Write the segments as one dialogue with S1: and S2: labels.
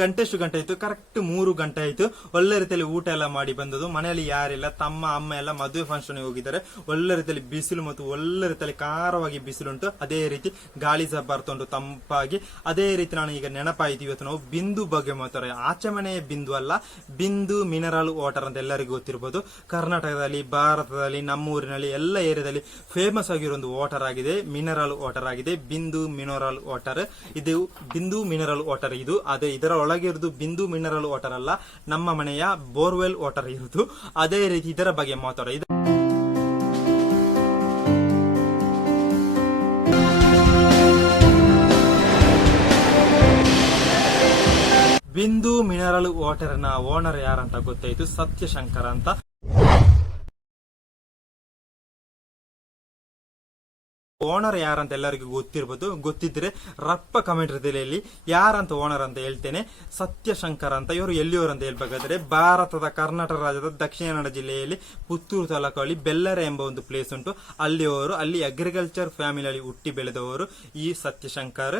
S1: ಗಂಟೆ ಎಷ್ಟು ಗಂಟೆ ಆಯ್ತು ಕರೆಕ್ಟ್ ಮೂರು ಗಂಟೆ ಆಯ್ತು. ಒಳ್ಳೆ ರೀತಿಯಲ್ಲಿ ಊಟ ಎಲ್ಲ ಮಾಡಿ ಬಂದದ್ದು. ಮನೆಯಲ್ಲಿ ಯಾರಿಲ್ಲ, ತಮ್ಮ, ಅಮ್ಮ ಎಲ್ಲ ಮದುವೆ ಫಂಕ್ಷನ್ ಹೋಗಿದ್ದಾರೆ. ಒಳ್ಳೆ ರೀತಿಯಲ್ಲಿ ಬಿಸಿಲು ಮತ್ತು ಒಳ್ಳೆ ರೀತಿಯಲ್ಲಿ ಖಾರವಾಗಿ ಬಿಸಿಲುಂಟು. ಅದೇ ರೀತಿ ಗಾಳಿ ಸಹ ಬರ್ತಾ ಉಂಟು ತಂಪಾಗಿ. ಅದೇ ರೀತಿ ನಾನು ಈಗ ನೆನಪಾಯ್ತು ಇವತ್ತು ನಾವು ಬಿಂದು ಬಗ್ಗೆ ಮಾತಾಡ ಆಚೆ ಮನೆಯ ಬಿಂದು ಅಲ್ಲ, ಬಿಂದು ಮಿನರಲ್ ವಾಟರ್ ಅಂತ ಎಲ್ಲರಿಗೂ ಗೊತ್ತಿರಬಹುದು ಕರ್ನಾಟಕದಲ್ಲಿ, ಭಾರತದಲ್ಲಿ ನಮ್ಮ ಊರಿನಲ್ಲಿ ಎಲ್ಲ ಏರಿಯಾದಲ್ಲಿ ಫೇಮಸ್ ಆಗಿರೋ ಒಂದು ವಾಟರ್ ಆಗಿದೆ ಮಿನರಲ್ ವಾಟರ್ ಆಗಿದೆ, ಬಿಂದು ಮಿನರಲ್ ವಾಟರ್ ಇದು ಬಿಂದು ಮಿನರಲ್ ವಾಟರ್ ಇದು. ಅದೇ ಇದರ ಒಳಗೆ ಇರುವುದು ಬಿಂದು ಮಿನರಲ್ ವಾಟರ್ ಅಲ್ಲ, ನಮ್ಮ ಮನೆಯ ಬೋರ್ವೆಲ್ ವಾಟರ್ ಇರುವುದು. ಅದೇ ರೀತಿ ಇದರ ಬಗ್ಗೆ ಮಾತಾಡೋದು ಬಿಂದು ಮಿನರಲ್ ವಾಟರ್ನ ಓನರ್ ಯಾರಂತ ಗೊತ್ತಾಯ್ತು, ಸತ್ಯಶಂಕರ ಅಂತ. ಓನರ್ ಯಾರಂತ ಎಲ್ಲರಿಗೂ ಗೊತ್ತಿರ್ಬೋದು. ಗೊತ್ತಿದ್ರೆ ರಪ್ಪ ಕಮೆಂಟ್ ಇರ್ತಿಲ್ಲಿ ಯಾರಂತ ಓನರ್ ಅಂತ ಹೇಳ್ತೇನೆ. ಸತ್ಯಶಂಕರ್ ಅಂತ, ಇವರು ಎಲ್ಲಿಯವರು ಅಂತ ಹೇಳ್ಬೇಕಾದ್ರೆ ಭಾರತದ ಕರ್ನಾಟಕ ರಾಜ್ಯದ ದಕ್ಷಿಣ ಕನ್ನಡ ಜಿಲ್ಲೆಯಲ್ಲಿ ಪುತ್ತೂರು ತಾಲೂಕಲ್ಲಿ ಬೆಲ್ಲರೆ ಎಂಬ ಒಂದು ಪ್ಲೇಸ್ ಉಂಟು. ಅಲ್ಲಿಯವರು, ಅಲ್ಲಿ ಅಗ್ರಿಕಲ್ಚರ್ ಫ್ಯಾಮಿಲಿಯಲ್ಲಿ ಹುಟ್ಟಿ ಬೆಳೆದವರು ಈ ಸತ್ಯಶಂಕರ್.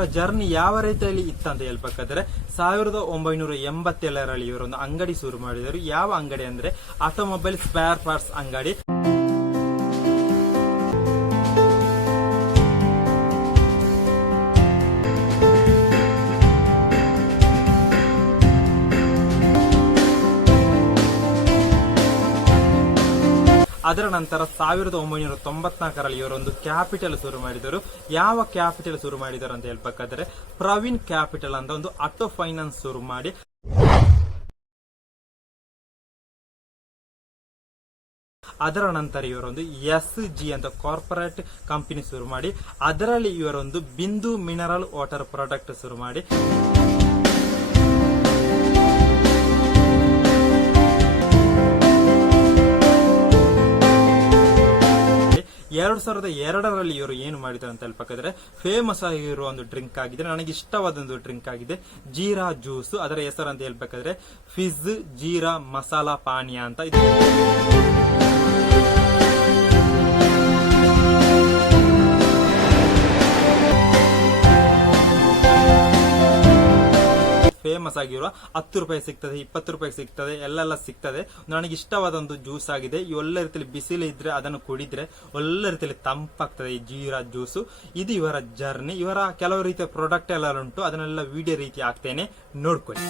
S1: ಇವರ ಜರ್ನಿ ಯಾವ ರೀತಿಯಲ್ಲಿ ಇತ್ತಂತ ಹೇಳ್ಬೇಕಾದ್ರೆ, ಸಾವಿರದ ಒಂಬೈನೂರ ಎಂಬತ್ತೇಳರಲ್ಲಿ ಇವರೊಂದು ಅಂಗಡಿ ಶುರು ಮಾಡಿದರು. ಯಾವ ಅಂಗಡಿ ಅಂದ್ರೆ, ಆಟೋಮೊಬೈಲ್ ಸ್ಪೇರ್ ಪಾರ್ಟ್ಸ್ ಅಂಗಡಿ. ಅದರ ನಂತರ ಸಾವಿರದ ಒಂಬೈನೂರ ತೊಂಬತ್ನಾಲ್ಕರಲ್ಲಿ ಇವರೊಂದು ಕ್ಯಾಪಿಟಲ್ ಶುರು ಮಾಡಿದರು. ಯಾವ ಕ್ಯಾಪಿಟಲ್ ಶುರು ಮಾಡಿದರು ಅಂತ ಹೇಳ್ಬೇಕಾದ್ರೆ ಪ್ರವೀಣ್ ಕ್ಯಾಪಿಟಲ್ ಅಂತ ಒಂದು ಆಟೋ ಫೈನಾನ್ಸ್ ಶುರು ಮಾಡಿ. ಅದರ ನಂತರ ಇವರೊಂದು ಎಸ್ ಜಿ ಅಂತ ಕಾರ್ಪೊರೇಟ್ ಕಂಪನಿ ಶುರು ಮಾಡಿ. ಅದರಲ್ಲಿ ಇವರೊಂದು ಬಿಂದು ಮಿನರಲ್ ವಾಟರ್ ಪ್ರಾಡಕ್ಟ್ ಶುರು ಮಾಡಿ. ಎರಡ್ ಸಾವಿರದ ಎರಡರಲ್ಲಿ ಇವರು ಏನು ಮಾಡಿದ್ರು ಅಂತ ಹೇಳ್ಬೇಕಾದ್ರೆ ಫೇಮಸ್ ಆಗಿರುವ ಒಂದು ಡ್ರಿಂಕ್ ಆಗಿದೆ ನನಗೆ ಇಷ್ಟವಾದ ಒಂದು ಡ್ರಿಂಕ್ ಆಗಿದೆ, ಜೀರಾ ಜ್ಯೂಸ್. ಅದರ ಹೆಸರು ಅಂತ ಹೇಳ್ಬೇಕಾದ್ರೆ ಫಿಜ್ ಜೀರಾ ಮಸಾಲಾ ಪಾನೀಯ ಅಂತ ಇದು. ಫೇಮಸ್ ಆಗಿರುವ ಹತ್ತು ರೂಪಾಯಿ ಸಿಗ್ತದೆ, ಇಪ್ಪತ್ತು ರೂಪಾಯಿ ಸಿಗ್ತದೆ, ಎಲ್ಲೆಲ್ಲ ಸಿಗ್ತದೆ. ನನಗೆ ಇಷ್ಟವಾದ ಒಂದು ಜ್ಯೂಸ್ ಆಗಿದೆ ಒಳ್ಳೆ ರೀತಿಯಲ್ಲಿ ಬಿಸಿಲು ಇದ್ರೆ ಅದನ್ನು ಕುಡಿದ್ರೆ ಒಳ್ಳೆ ರೀತಿಯಲ್ಲಿ ತಂಪಾಗ್ತದೆ ಈ ಜೀರಾ ಜ್ಯೂಸು ಇದು ಇವರ ಜರ್ನಿ ಇವರ ಕೆಲವು ರೀತಿಯ ಪ್ರಾಡಕ್ಟ್ ಎಲ್ಲ ಉಂಟು. ಅದನ್ನೆಲ್ಲ ವಿಡಿಯೋ ರೀತಿ ಹಾಕ್ತೇನೆ. ನೋಡ್ಕೊಳ್ಳಿ.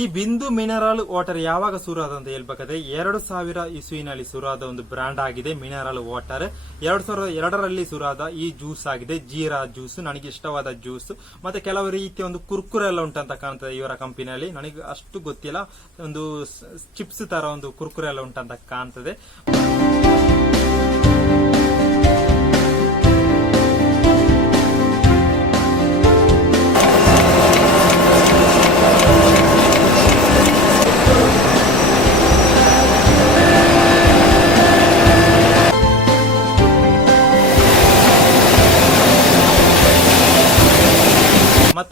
S1: ಈ ಬಿಂದು ಮಿನರಲ್ ವಾಟರ್ ಯಾವಾಗ ಶುರುವಾದ ಅಂತ ಹೇಳ್ಬೇಕಾದ್ರೆ ಎರಡು ಸಾವಿರ ಇಸುವಿನಲ್ಲಿ ಶುರುವಾದ ಒಂದು ಬ್ರಾಂಡ್ ಆಗಿದೆ, ಮಿನರಲ್ ವಾಟರ್. ಎರಡು ಸಾವಿರದ ಎರಡರಲ್ಲಿ ಶುರುವಾದ ಈ ಜ್ಯೂಸ್ ಆಗಿದೆ, ಜೀರಾ ಜ್ಯೂಸ್, ನನಗೆ ಇಷ್ಟವಾದ ಜ್ಯೂಸ್. ಮತ್ತೆ ಕೆಲವು ರೀತಿಯ ಒಂದು ಕುರ್ಕುರೆ ಎಲ್ಲ ಉಂಟಂತ ಕಾಣ್ತದೆ ಇವರ ಕಂಪನಿಯಲ್ಲಿ. ನನಗೆ ಅಷ್ಟು ಗೊತ್ತಿಲ್ಲ, ಒಂದು ಚಿಪ್ಸ್ ತರ ಒಂದು ಕುರ್ಕುರೆ ಎಲ್ಲ ಉಂಟಂತ ಕಾಣ್ತದೆ.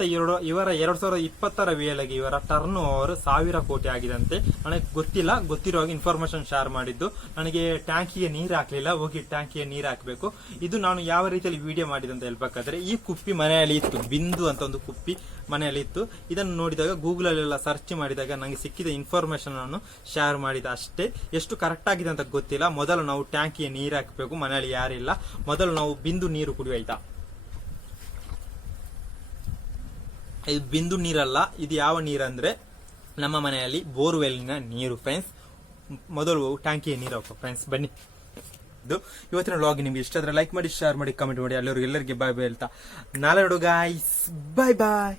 S1: ಮತ್ತೆ ಎರಡು, ಇವರ ಎರಡ್ ಸಾವಿರದ ಇಪ್ಪತ್ತರ ವೇಳೆಗೆ ಇವರ ಟರ್ನ್ ಓವರ್ ಸಾವಿರ ಕೋಟಿ ಆಗಿದಂತೆ ನನಗೆ ಗೊತ್ತಿಲ್ಲ, ಗೊತ್ತಿರೋ ಇನ್ಫಾರ್ಮೇಶನ್ ಶೇರ್ ಮಾಡಿದ್ದು. ನನಗೆ ಟ್ಯಾಂಕಿಗೆ ನೀರು ಹಾಕ್ಲಿಲ್ಲ, ಹೋಗಿ ಟ್ಯಾಂಕಿಗೆ ನೀರು ಹಾಕಬೇಕು. ಇದು ನಾನು ಯಾವ ರೀತಿಯಲ್ಲಿ ವಿಡಿಯೋ ಮಾಡಿದೆ ಅಂತ ಹೇಳ್ಬೇಕಾದ್ರೆ, ಈ ಕುಪ್ಪಿ ಮನೆಯಲ್ಲಿ ಇತ್ತು, ಬಿಂದು ಅಂತ ಒಂದು ಕುಪ್ಪಿ ಮನೆಯಲ್ಲಿ ಇತ್ತು. ಇದನ್ನು ನೋಡಿದಾಗ ಗೂಗಲ್ ಅಲ್ಲೆಲ್ಲ ಸರ್ಚ್ ಮಾಡಿದಾಗ ನನಗೆ ಸಿಕ್ಕಿದ ಇನ್ಫಾರ್ಮೇಶನ್ ಅನ್ನು ಶೇರ್ ಮಾಡಿದ ಅಷ್ಟೇ. ಎಷ್ಟು ಕರೆಕ್ಟ್ ಆಗಿದೆ ಅಂತ ಗೊತ್ತಿಲ್ಲ. ಮೊದಲು ನಾವು ಟ್ಯಾಂಕಿಗೆ ನೀರು ಹಾಕಬೇಕು, ಮನೆಯಲ್ಲಿ ಯಾರಿಲ್ಲ. ಮೊದಲು ನಾವು ಬಿಂದು ನೀರು ಕುಡಿಯುವ ಆಯ್ತಾ ಇದು ಬಿಂದು ನೀರಲ್ಲ, ಇದು ಯಾವ ನೀರಂದ್ರೆ ನಮ್ಮ ಮನೆಯಲ್ಲಿ ಬೋರ್ವೆಲ್ನ ನೀರು ಫ್ರೆಂಡ್ಸ್ ಮೊದಲು ಟ್ಯಾಂಕಿಯ ನೀರು ಹಾಕೋ ಫ್ರೆಂಡ್ಸ್ ಬನ್ನಿ. ಇದು ಇವತ್ತಿನ ವ್ಲಾಗ್ ನಿಮ್ಗೆ ಇಷ್ಟ ಆದ್ರೆ ಲೈಕ್ ಮಾಡಿ ಶೇರ್ ಮಾಡಿ ಕಮೆಂಟ್ ಮಾಡಿ ಎಲ್ಲರಿಗೂ ಎಲ್ಲರಿಗೆ ಬಾಯ್ ಬಾಯ್ ಹೇಳ್ತಾ. ನಾಳೆ ನೋಡು ಗಾಯ್ಸ್ ಬಾಯ್ ಬಾಯ್